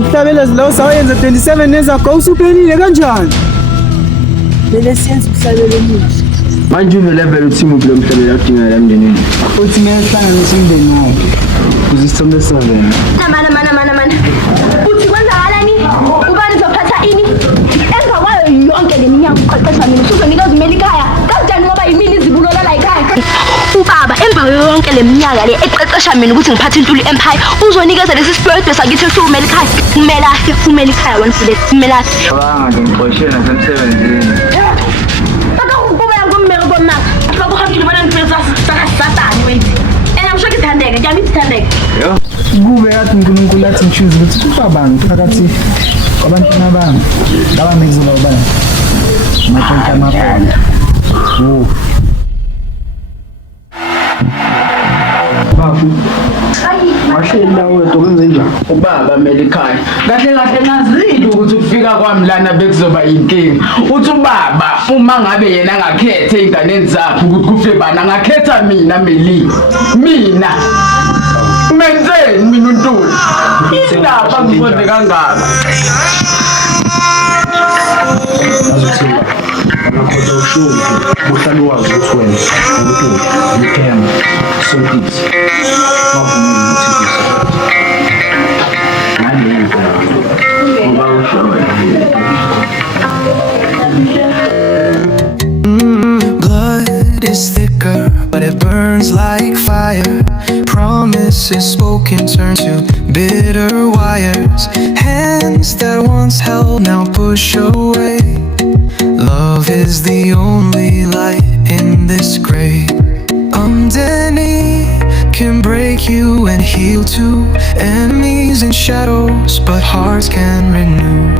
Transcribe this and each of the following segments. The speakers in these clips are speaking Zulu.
Uhlabela lawo sawenza 27 nezakho usuphelile kanjani? Vele siyenza ukuhlabela omusha. Manje une-level uthini kulo mhlabela udingela emndenini? Uthi kumele sihlanganise umndeni wakhe ukuze isithombe sivele. Mana. Uthi kwenzakalani? Ubani uzophatha ini? Emva kwayo yonke le minyaka uqeqesha mina usuzonikeza umeli ekhaya. Kanjani ngoba yimini izibulola la ekhaya? Ubaba emva yonke le minyaka le eqeqesha mina ukuthi ngiphathe intuli empire uzonikeza lesi spirit sakithi esumeli ekhaya. Kumele ahle umeli ekhaya wena futhi kumele ahle. Abanga ngixoshela nasemsebenzini. Kube yathi uNkulunkulu athi ngichoose ukuthi ubabani phakathi kwabantwana bami laba mekuzela ubani makonke amaphondo. Bafu washela wethu kwenze njani? Ubaba mele ekhaya kahle ngazile ukuthi ukufika kwami lana bekuzoba inkinga. Uthi ubaba uma ngabe yena angakhetha einganeni zakhe ukuthi kufe bana ngakhetha mina Meli. Mina menzeni mina uNtuli? Indaba ngifunde kangaka. Azothiwa ngakhoza ukushuka uhlalo wazi ukuthi wena uNtuli uthemba sokuthi blood is thicker, but it burns like fire. Promises spoken turn to bitter wires. Hands that once held now push away. Love is the only light in this grave. Underneath can break you and heal too. Enemies and shadows, but hearts can renew.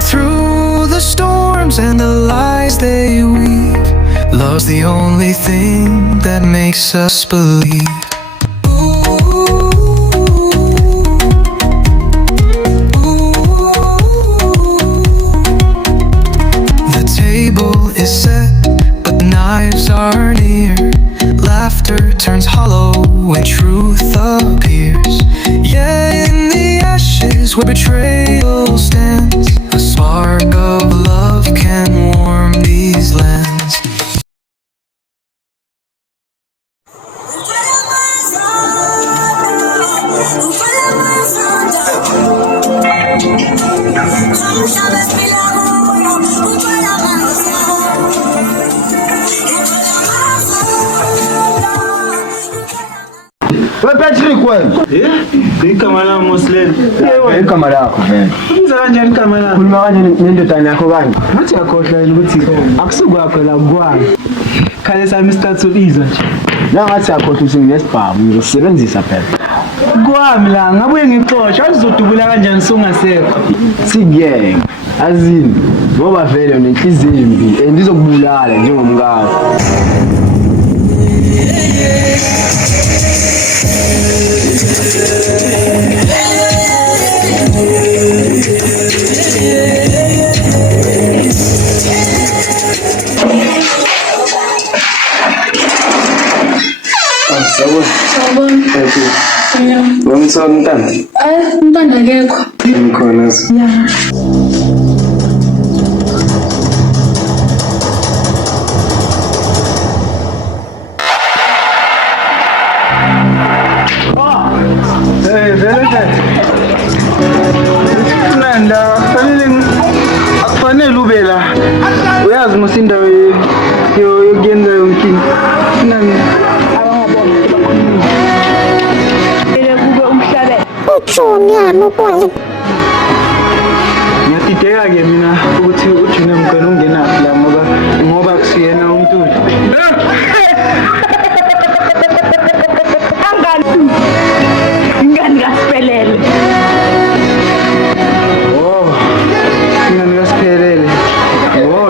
Through the storms and the lies they weave, love's the only thing that makes us believe. The table is set, but the knives are near. Laughter turns hollow when truth appears. Yeah, in the ashes where betrayal stands, a spark of love can warm these lands. Patrick wena. Igama lami Muslim. Igama lakho vele. Ubiza kanjani igama lami? Khuluma kanjani nendodana yakho kanje? Ngathi yakhohlwa yini ukuthi akusukwakho la kwami. Khale sami istathu izwa nje. Nangathi yakhohlwa ukuthi nginesibhamu ngizosebenzisa phela. Kwami la ngabuye ngixoxa uzodubula kanjani sungasekho. Sibiyeke. Azini ngoba vele unenhliziyo embi andizokubulala njengomkakho. Wamthola umntana? Umntwana akekho. Ngikhona. Yeah. Akufanele ube la. Uyazi mos indawo yokuyenza yonke into. Nami ngiyadideka-ke mina ukuthi ujune mkhona ungenaphi la ngoba kusiyena uNtuli. Ingane kaSiphelele. Ingane kaSiphelele.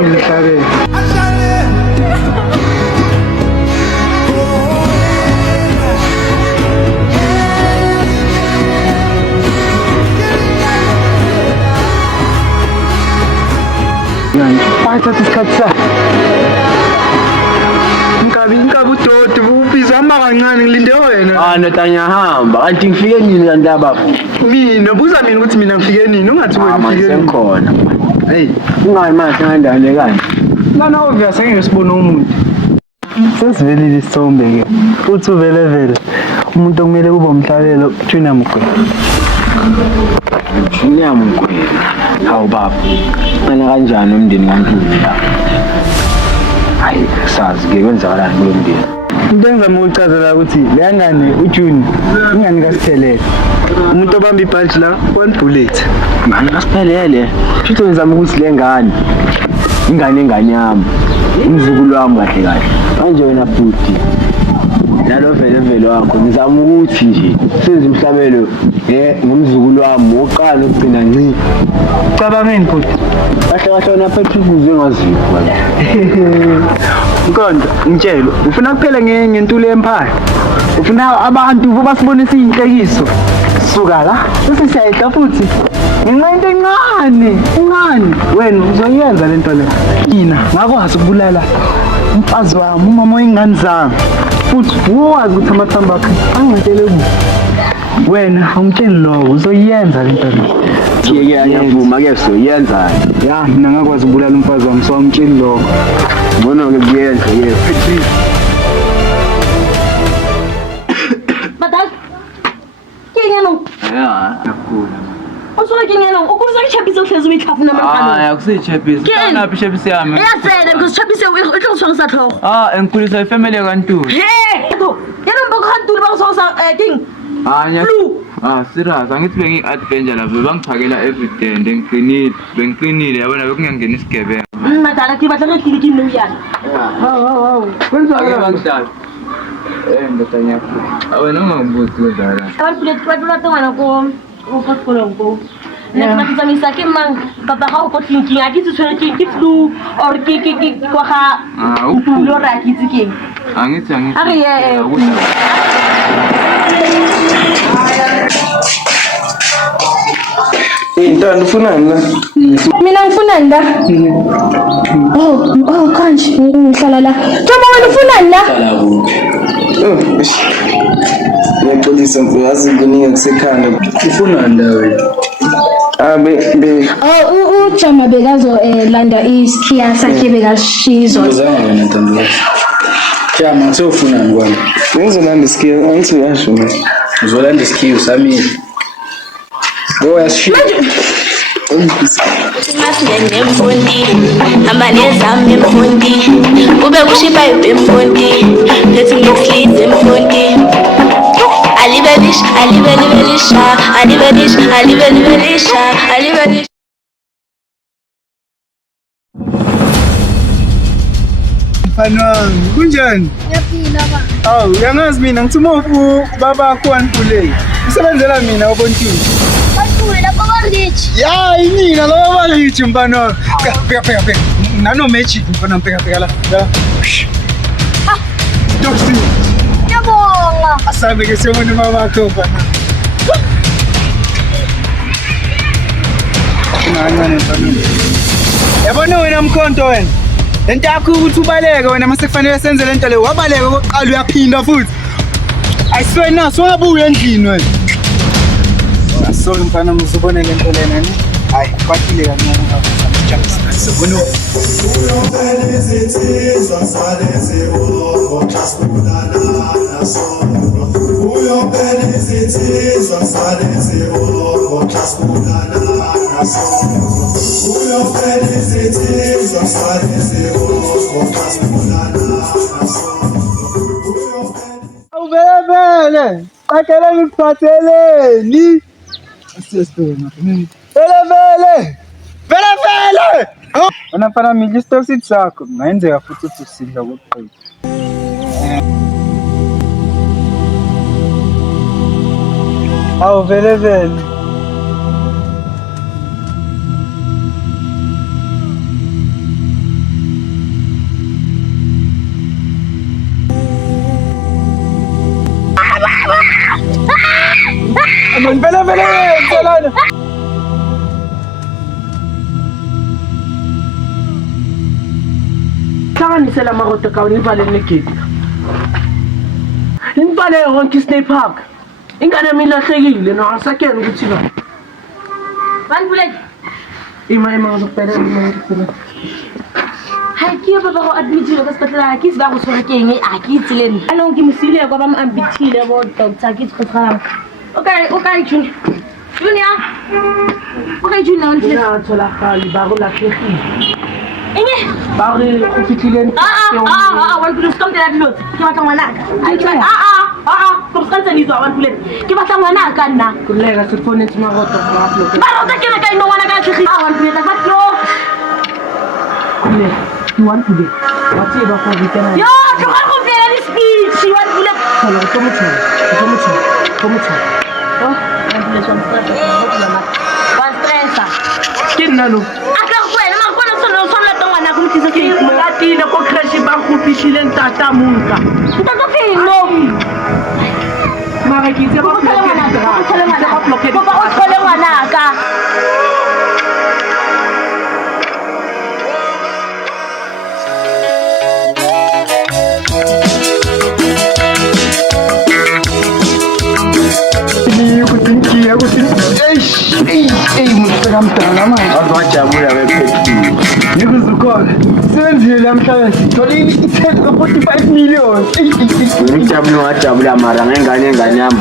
Ngihlabele. Pathatha isikhathi sakhe. Inkabi udoti ubizama kancane ngilinde wena. Ndoda ngiyahamba kanti ngifike nini kanti abafo? Mina buza mina ukuthi mina ngifike nini ungathi wena ufike nini. Sengikhona. Hey, Ungayi manje ngandane kanje. lana obvious angeke sibone umuntu. Sesivelile isithombe ke. Futhi vele umuntu okumele kube umhlalelo Junior Mgwena. Junior Mgwena. Hawu baba. Mina kanjani umndeni kaNtuli la? Hayi sazi ke kwenzakalani kulo mndeni. Into engizama ukuchazela ukuthi le ngane uJuni ingane kaSiphelele. Umuntu obamba ibhaji la one bullet. Manje kasiphelele. Futhi ngizama ukuthi le ngane ingane yami. Umzukulu wami kahle. Manje wena futhi nalo vele wakho ngizama ukuthi nje senze imhlabelo ngomzukulu wami woqala ukugcina nci. Cabangeni futhi. Kahle wena Patrick uzengaziphi wena. Nkonzo ngitshela ufuna kuphela ngeNtuli Empire. Ufuna abantu basibonise inhlekiso. Suka la bese siyayidla futhi. Nginqente encane wena uzoyenza lento le. Yina ngakwazi ukubulala umfazi wami umama wengane zami. Futhi wazi ukuthi amathamba akhe angitshele ukuthi wena umtsheni lo uzoyenza lento le. Kike ayavuma ke soyenza. Ya mina ngakwazi ukubulala umfazi wami so umtsheni lo. Bona ke kuyenza yes. Badal. Kingeno. Ya, nakhona. Usuke kingeno ukuze ngichapise uhlezi uyihlafu namaqalo. Akusichapisi. Kana phi chapisi yami? Iyasena because chapise uhlezi ngisathoko. Engikhulisa ifamily kaNtuli. Yebo. Yena mbokhantu bakusosa king. Serious. Angithi bengi-adventure lapho bangiphakela everyday bengiqinile yabona bekungangena isigebenga. Madala ke batla ke dikini uyana. Hawu. Kwenzakala Bangidala. Ndoda nyakho. Wena ungangibuzi kodwa. Abantu lethu tongana ko uphoskolongo. Nna tsamisa ke mang papa ga o go thinking a ke tshwere ke flu or ke kwa ga upulo ra ke tsikeng. Angithi. Ari Ntando ufunani la? Mina ngifunani la? Oh kanje ngihlala la. Njengoba wena ufunani la? Ngiyaxolisa yazi kuningi kusekhanda. Ufunani la wena? Ujama bekazo landa isikhiya sakhe bekashizo. Uzanga wena ntando. Jama sofunani kwani? Ngizolanda isikhiya angithi uyasho mina. Uzolanda isikhiya sami. Boyashiya. Masine mfundi amanezami mfundi ube kushipa mfundi let's ngislize mfundi alibelish Mfana kunjani? Ngiyaphila baba. Awu uyangazi mina ngithuma ubaba kwaNtuli. Usebenzela mina ubontuli. Bantule lapho bangithi. Ya inina lo balithi mfana. Pheka. Nano magic mfana pheka la. Toksi. Ngiyabonga. Asabe ke siyobona mama wakho mfana. Ngani mfana. Yabona wena mkhonto wena. Lento yakho ukuthi ubaleke wena mase kufanele senze lento le wabaleka oqala uyaphinda futhi. Ayiswe naso wabuya endlini wena. Sorry mfana muzobona lento lena ni. Hayi kwathile kancane ngakho sabona. Awuvele qakela ngikuphatheleni asiyesona vele wena mfana midla isitoksi sakho kungayenzeka futhi ukuthi usidla kokuqala awuvele vele tsalana hlanganisela amaroto kawo nivale negedi nivale yonke isnay park ingane yami ilahlekile no asakena ukuthi ba Banvuleni. ima ngizokupela Hai ke ba go admitile ka sepetlele ke se ba go tshwara ke eng a ke itse le nna. Ano ke mosile kwa ba mo ambitile bo doctor ke tshogala. Okay Junior. Okay Junior on tle. ya thola khali ba go lahlekile Enge. ba re go fitlhile One plus come there dilo. Ke batla ngwana ka. Kom skantsa ni zwa one plus. Ke batla ngwana ka nna. kulega sifonetse magoto ga bloke Ba rota ke re ka ino ngwana ka tlhegi. One plus ka batlo. kulega you want to be wa tseba go bitana Yo, tloga go fela di speech. One plus. thola go motho One plus one stress. One stress. ke nna lo Aka go wena ma kona sono la ngwana go mtlisa ke mo latile go crash ba go fitlhile ntata munka Nta go felo. mara ke itse ba bloke Kopa o tshole ngwana ka. mdala manje Azwajabula bephethile. ngikuzukhona senzile namhlanje ngitholile i-10 ka-45 million Ngijabula ngajabula mara ngengane yami.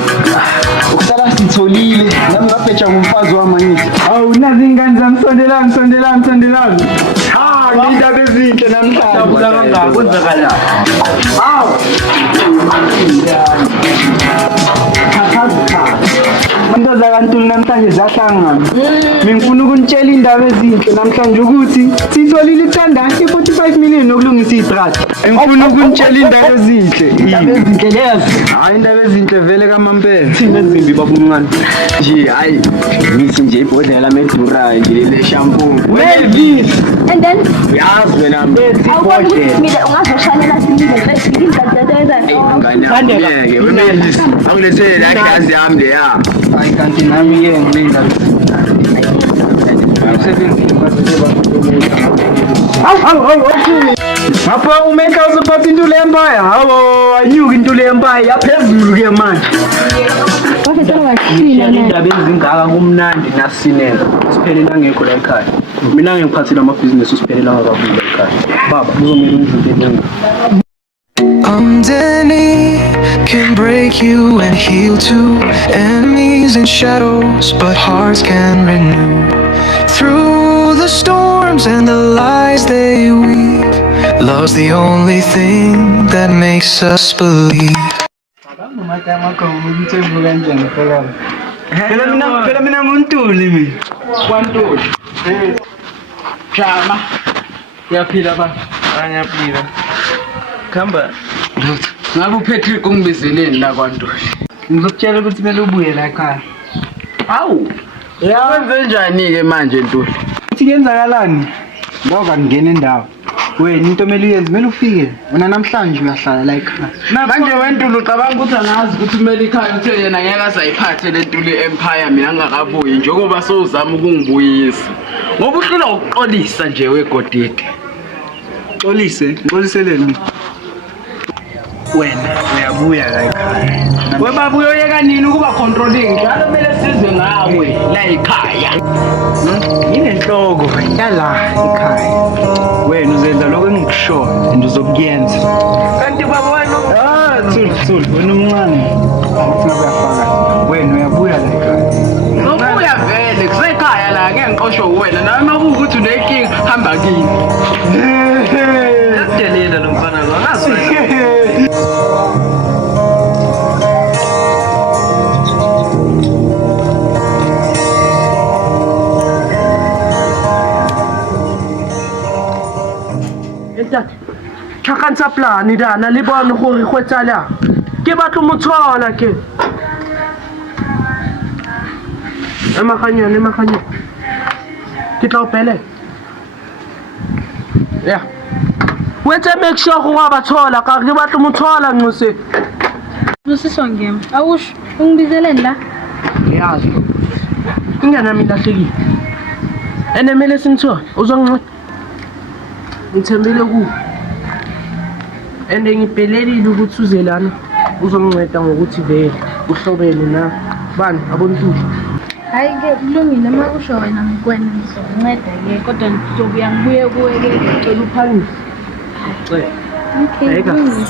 ukusala sitholile nami ngabheja ngumfazi wami ngithi awu nazi iy'ngane zami sondelani ngiyindaba ezinhle namhlanje Kwenzakala. hawu Intoza kaNtuli namhlanje zahlangana. Ngifuna ukunitshela indaba ezinhle namhlanje ukuthi sitholile ithandana i-45 million nokulungisa idraft. Ngifuna ukunitshela indaba ezinhle. Indaba ezinhle lezo. Hayi indaba ezinhle vele kaMampela. Thina ezimbi babumncane. Nje hayi ngithi nje ibhodlela medura nje le shampoo. Melvis. And then Uyazi wena awubona ukuthi mina ungazoshalela simile ngane ngeke wemelisi angilethele la igazi yami le ya. Hayi kanti nami ke nginendaba. Ngapha umeka uzophatha Intuli Empire. Hawo anyuka Intuli Empire yaphezulu ke manje. Indaba ezingaka kumnandi nasinela siphelela ngekho la ekhaya mina ngiphathile amabhizinesi usiphelela ngakavula ekhaya baba uzomela izinto eziningi Underneath can break you and heal too. Enemies and shadows, but hearts can renew. Through the storms and the lies they weave, love's the only thing that makes us believe. Phela mina nguNtuli mina. KwaNtuli. Jama. Yaphila ba? Angiyaphila. Khamba. Ngabe uPatrick ungibizeleni la KwaNtuli? Ngizokutshela ukuthi kumele ubuye la ekhaya. Hawu. Wenze njani ke manje Ntuli? Uthi yenzakalani? Ngoba ngingena endawo. Wena into emeli uyenze kumele ufike. Wena namhlanje uyahlala la ekhaya. Manje weNtuli ucabanga ukuthi angazi ukuthi kumele ikhaya uthe yena ngeke azayiphathe le Ntuli Empire mina ngingakabuyi njengoba sowuzama ukungibuyisa. Ngoba uhlula ukuxolisa nje wegodide. Ngixoliseleni. Wena uyabuya la ekhaya. Webaba uyoyeka nini ukuba controlling njalo kumele sizwe ngawe la ekhaya. Inenhloko yala ekhaya. Wena uzenza lokho engikushoyo and uzokuyenza. Kanti baba wena Thuli, wena umncane. Ngifuna kuyafaka. Wena uyabuya la ekhaya. Ngokuya vele kusekhaya la ngeke ngiqoshwe wena nawe mabuza ukuthi unenkinga hamba kini. Yasidelela lo mfana lo. Ngazi Tšhakantsha plane dana le bone gore go etsalang ke batlo mo tshola ke emaganyane ke tla o pele ya wethe make sure gore wa ba tshola ka ke batlo mo tshola nqose Lusiswa ngemi. Awusho ungibizeleni la. yazi ingane yami ilahlekile enemele simthole uzonginceda ngithembele ku ende ngibhelelile ukuthi uze lana uzonginceda ngokuthi vele uhlobene na bani abontuli Hhayi-ke kulungile uma kusho wena Mgwenya ngizokunceda-ke kodwa ngizobuya ngibuye kuwe-ke cela uphangise cela okay Ayika. kulungile.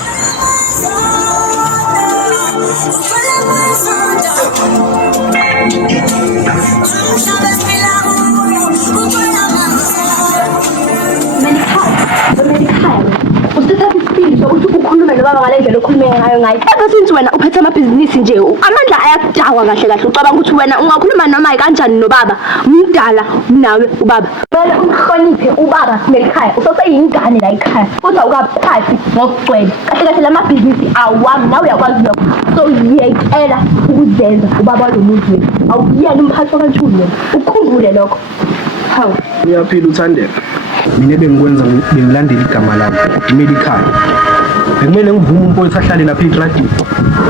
Usithatha isipili sokuthi ukhulume nobaba ngale ndlela okhulume ngayo ngayo. Ever since wena uphethe amabhizinisi nje, amandla ayakudakwa kahle kahle. Ucabanga ukuthi wena ungakhuluma noma kanjani nobaba, mdala nawe ubaba. Kumele umhloniphe ubaba Melikhaya. Usaseyingane la ekhaya. Futhi awukaphathi ngokugcwele. Kahle kahle lamabhizinisi awami nawe uyakwazi lokho. So yekela ukuzenza ubaba lo muntu wena. Awuyena umphathi kaNtuli wena. Ukukhumbule lokho. Hawu. uyaphila uthandeka mina bengikwenza bengilandela igama lami Melikhaya bekumele ngivume umphoyisa ahlale lapha eTradini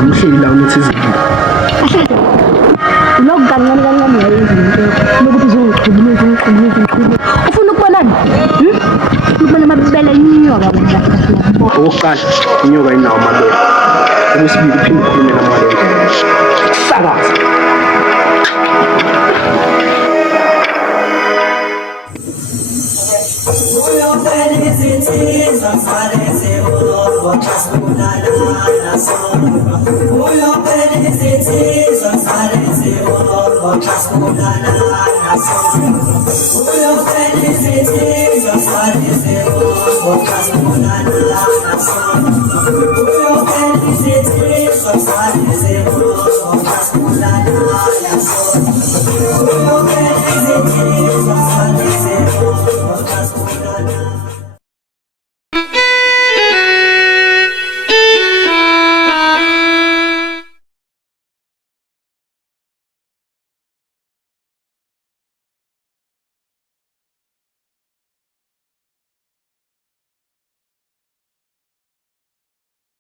ngimhleli la unethi izinto Lokhu kancane kancane uyayenza into lokuthi uzoyiqhubula ufuna ukubonani? Ufuna ukubona amabele inyoka wena okokuqala inyoka inawo amabele okwesibili uphinde ukhulume namabele sakaza Uyo